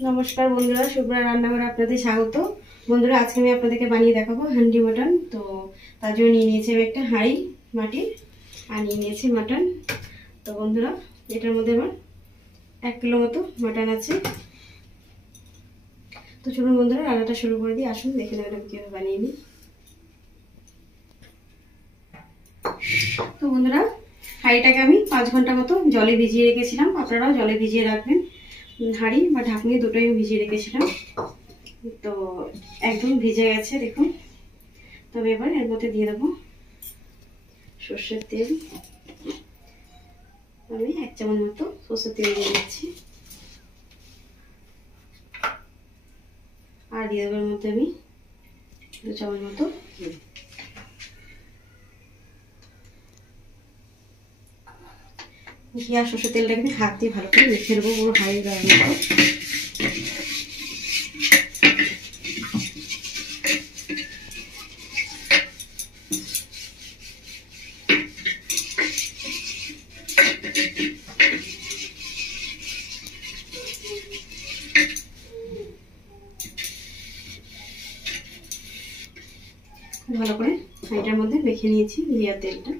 নমস্কার বন্ধুরা, শুভ্রা রান্নাঘরে আপনাদের স্বাগত। বন্ধুরা, আজকে আমি আপনাদেরকে বানিয়ে দেখাবো হান্ডি মাটন। তো তার জন্য নিয়ে নিয়েছি আমি একটা হাঁড়ি মাটির, আর নিয়ে নিয়েছি মাটন। তো বন্ধুরা, এটার মধ্যে আমার 1 কিলো মতো মাটন আছে। তো চলুন বন্ধুরা, রান্নাটা শুরু করে দিই। আসুন দেখে নেবেন আমি কীভাবে বানিয়ে নিই। তো বন্ধুরা, হাঁড়িটাকে আমি 5 ঘন্টা মতো জলে ভিজিয়ে রেখেছিলাম। আপনারাও জলে ভিজিয়ে রাখবেন। হাঁড়ি বা ঢাকনি দুটোই ভিজিয়ে রেখেছিলাম। তো একদম ভিজে গেছে দেখুন। তবে এবার এর মধ্যে দিয়ে দেবো সর্ষের তেল। আমি 1 চামচ মতো সর্ষের তেল দিয়ে দিচ্ছি। আর দিয়ে দেবো এর মধ্যে আমি 2 চামচ মতো ঘি। ঘি আর সর্ষের তেলটাকে আমি হাত দিয়ে ভালো করে মেখে দেবো পুরো হাঁড়ি গায়ের মতো। ভালো করে হাঁড়িটার মধ্যে মেখে নিয়েছি ঘি আর তেলটা।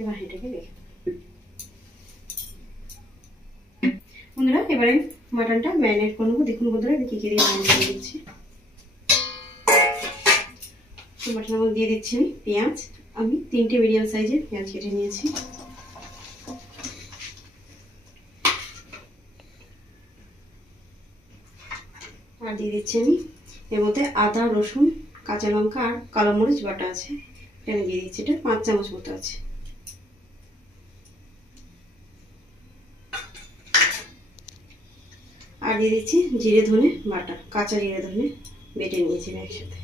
এবার হাঁড়িটাকে রেখে বন্ধুরা, এবারে মাটনটা ম্যারিনেট করে নেবো। দেখুন বন্ধুরা, আমি কি কি দিয়ে ম্যারিনেট করে দিচ্ছি। মাটনের মধ্যে দিয়ে দিচ্ছি আমি পেঁয়াজ। আমি 3টে মিডিয়াম সাইজের পেঁয়াজ কেটে নিয়েছি। আর দিয়ে দিচ্ছি আমি এর মধ্যে আদা, রসুন, কাঁচা লঙ্কা আর কালো মরিচ বাটা আছে, এটা আমি দিয়ে দিচ্ছি। এটা 5 চামচ মতো আছে। আর দিয়ে দিচ্ছি জিরে ধনে বাটা, কাঁচা জিরে ধনে বেটে নিয়েছি আমি একসাথে।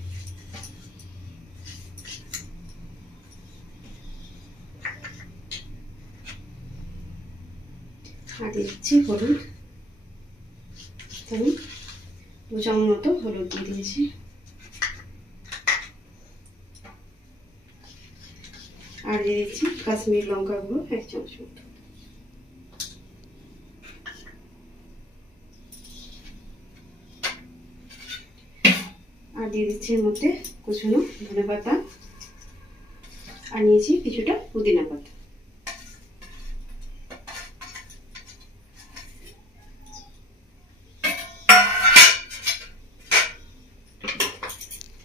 আর দিয়ে দিচ্ছি হলুদ। আমি 2 চামচ মতো হলুদ দিয়ে দিয়েছি। আর দিয়ে দিচ্ছি কাশ্মীরি লঙ্কার গুঁড়ো 1 চামচ মতো। আর দিয়ে দিচ্ছি এর মধ্যে কুচনো ধনে পাতা, আর নিয়েছি কিছুটা পুদিনা পাতা।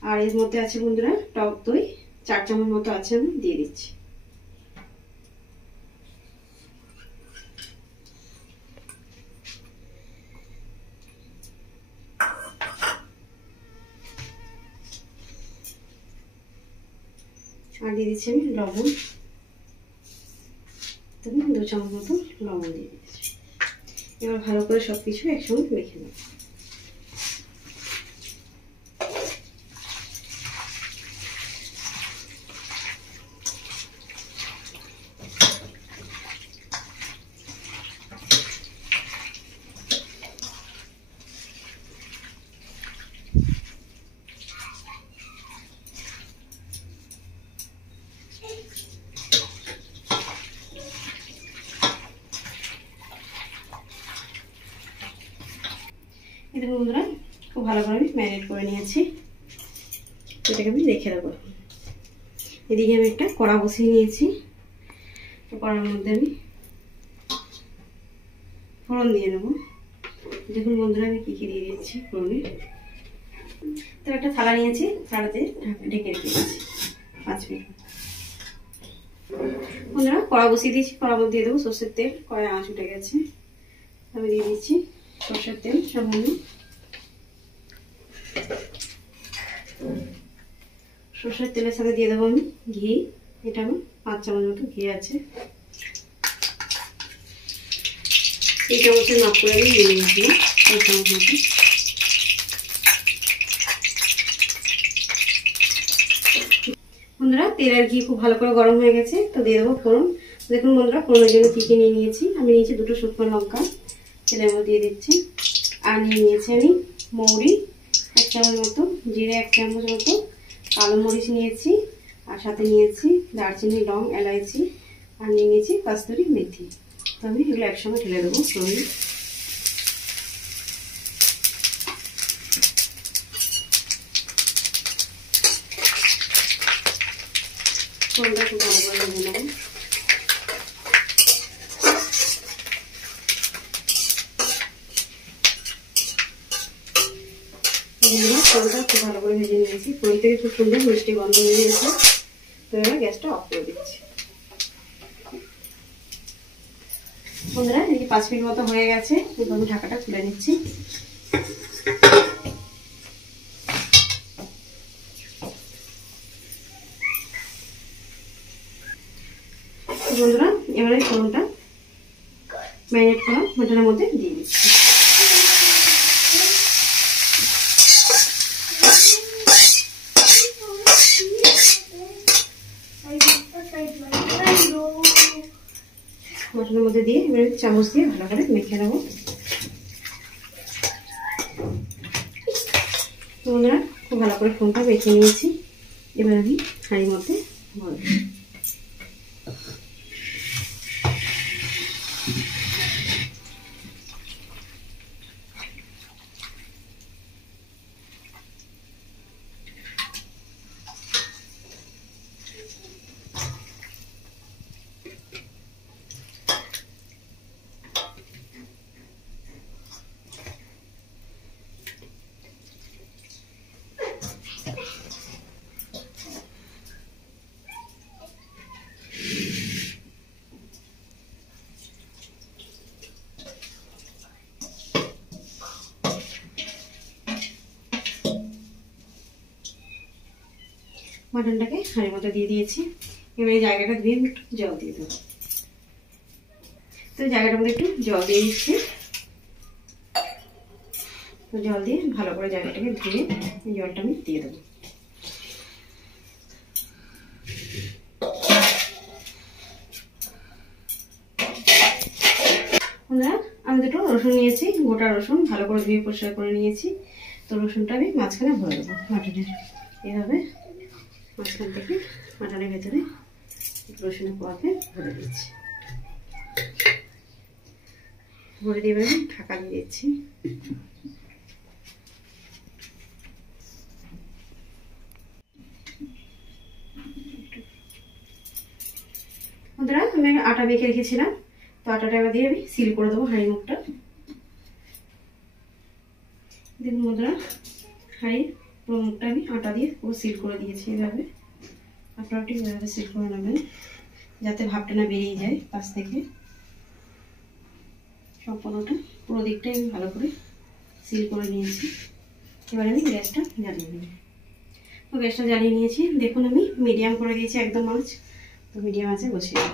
আর এর মধ্যে আছে বন্ধুরা টক দই 4 চামচ মতো আছে, আমি দিয়ে দিচ্ছি। আর দিয়ে দিচ্ছি আমি লবণ। 2 চামচ মতো লবণ দিয়ে দিচ্ছি। এবার ভালো করে সবকিছু একসঙ্গে মেখে নেব। এদিকে বন্ধুরা, খুব ভালো করে আমি ম্যারিনেট করে নিয়েছি। এটাকে আমি রেখে দেবো। এদিকে আমি একটা কড়া বসিয়ে নিয়েছি। কড়ার মধ্যে আমি ফোড়ন দিয়ে নেবো। দেখুন বন্ধুরা, আমি কি কি দিয়ে দিচ্ছি ফোড়নে। তো একটা থালা নিয়েছি, থালাতে ঢেকে রেখে দিচ্ছি 5 মিনিট। বন্ধুরা, কড়া বসিয়ে দিয়েছি। কড়ার মধ্যে দিয়ে দেবো সর্ষের তেল। কড়ায় আঁচ উঠে গেছে, আমি দিয়ে দিচ্ছি সর্ষের তেল সামান্য। সর্ষের তেলের সাথে দিয়ে দেবো আমি ঘি। এটা আমার 5 চামচ মতো ঘি আছে। এই চামচের মাপ করে আমি নিয়ে নিয়েছিলাম 5 চামচ মতো। বন্ধুরা, তেল আর ঘি খুব ভালো করে গরম হয়ে গেছে। তো দিয়ে দেবো ফোড়ন। দেখুন বন্ধুরা, ফোড়নের জন্য কি কি নিয়ে নিয়েছি। আমি নিয়েছি 2টো শুকনো লঙ্কা, তেলের মধ্যে দিয়ে দিচ্ছি। আর নিয়ে নিয়েছি আমি মৌরি 1 চামচ মতো, জিরে 1 চামচ মতো, কালো মরিচ নিয়েছি, আর সাথে নিয়েছি দারচিনি, লং, এলাইচি, আর নিয়ে নিয়েছি কস্তুরি মেথি। তো আমি এগুলো একসঙ্গে ঢেলে দেবো। ফোড়নটা খুব ভালো করে ভেজে নেব। ফোড়নটা খুব ভালো করে ভেজে নিয়েছি, ফোড়ন থেকে খুব সুন্দর মিষ্টি গন্ধ হয়ে গেছে। তো এবার গ্যাসটা অফ করে দিচ্ছি। বন্ধুরা এই 5 মিনিট মতো হয়ে গেছে, আমি ঢাকাটা খুলে নিচ্ছি। বন্ধুরা এবারে ফোড়নটা ম্যারিনেট করা মাটনের মধ্যে দিয়ে দিচ্ছি। মটনের মধ্যে দিয়ে এবারে চামচ দিয়ে ভালো করে মেখে নেবো। বন্ধুরা খুব ভালো করে ফোনটা মেখে নিয়েছি, এবার আমি হাঁড়ির মধ্যে ভরে দেব। মাটনটাকে হাঁড়ির মধ্যে দিয়ে দিয়েছি, এবার এই জায়গাটা ধুয়ে একটু জল দিয়ে দেবো। তো জায়গাটার মধ্যে একটু জল দিয়ে দিচ্ছি, জল দিয়ে ভালো করে জায়গাটাকে ধুয়ে জলটা আমি দিয়ে দেবো। আমি দুটো রসুন নিয়েছি, গোটা রসুন ভালো করে ধুয়ে পরিষ্কার করে নিয়েছি। তো রসুনটা আমি মাঝখানে ভরে দেবো মাটনের, এভাবে মাঝখান থেকে মাটনের ভেতরে রসুনের কোয়াকে ভরে দিচ্ছি। ভরে দিয়ে এবারে ঢাকা দিয়ে দিচ্ছি। বন্ধুরা আমি আটা মেখে রেখেছিলাম, তো আটাটা এবার দিয়ে আমি সিল করে দেবো হাঁড়ির মুখটা। দেখুন বন্ধুরা হাঁড়ির পুরো মুখটা আমি আটা দিয়ে পুরো সিল করে দিয়েছি। এভাবে আপনারা ঠিক এভাবে সিল করে নেবেন, যাতে ভাবটা না বেরিয়ে যায় পাশ থেকে। সম্পূর্ণটা পুরো দিকটাই আমি ভালো করে সিল করে নিয়েছি। এবার আমি গ্যাসটা জ্বালিয়ে নেব। তো গ্যাসটা জ্বালিয়ে নিয়েছি, দেখুন আমি মিডিয়াম করে দিয়েছি একদম আঁচ। তো মিডিয়াম আঁচে বসিয়ে দেব।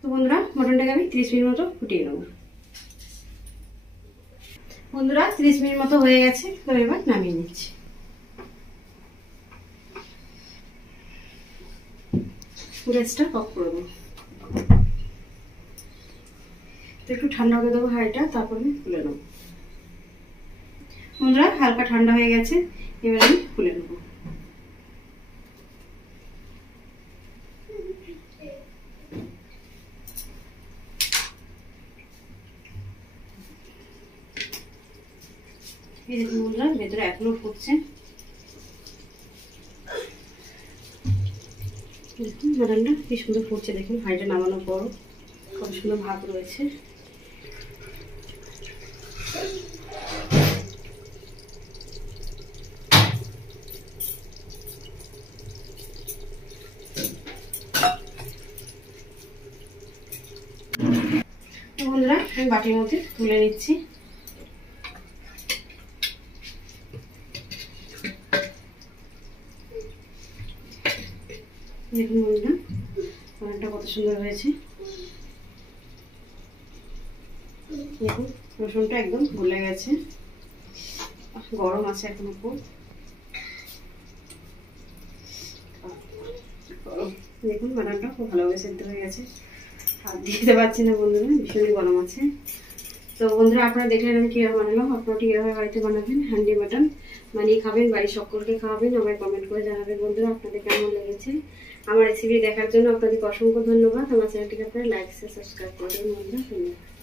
তো বন্ধুরা মটনটাকে আমি 30 মিনিট মতো ফুটিয়ে নেব। বন্ধুরা 30 মিনিট মতো হয়ে গেছে, তো এবার নামিয়ে নিচ্ছি। গ্যাসটা অফ করে দেবো। তো একটু ঠান্ডা হতে দেবো হাঁড়িটা, তারপরে আমি খুলে নেবো। বন্ধুরা হালকা ঠান্ডা হয়ে গেছে, এবার আমি খুলে নেবো। এই দেখুন বন্ধুরা ভেতরে এখনো ফুটছে। দেখুন মাটনটা কি সুন্দর ফুটছে, দেখুন হাঁড়িটা নামানোর পর কত সুন্দর ভাত রয়েছে। বন্ধুরা আমি বাটির মধ্যে তুলে নিচ্ছি। দেখুন বন্ধুরা মাটনটা কত সুন্দর হয়েছে। দেখুন রসুনটা একদম গলে গেছে, গরম আছে এখন উপর। দেখুন মাটনটা খুব ভালোভাবে সেদ্ধ হয়ে গেছে, হাত দিতে পারছি না বন্ধুরা, ভীষণই গরম আছে। তো বন্ধুরা আপনারা দেখলেন আমি কীভাবে বানালাম, আপনারা ঠিক এভাবে বাড়িতে বানাবেন, হ্যান্ডি মাটন বানিয়ে খাবেন, বাড়ির সকলকে খাওয়াবেন। আমায় কমেন্ট করে জানাবেন বন্ধুরা আপনাদের কেমন লেগেছে। আমার রেসিপি দেখার জন্য আপনাদেরকে অসংখ্য ধন্যবাদ। আমার চ্যানেলটিকে আপনারা লাইক সাবস্ক্রাইব করবেন বন্ধুরা। ধন্যবাদ।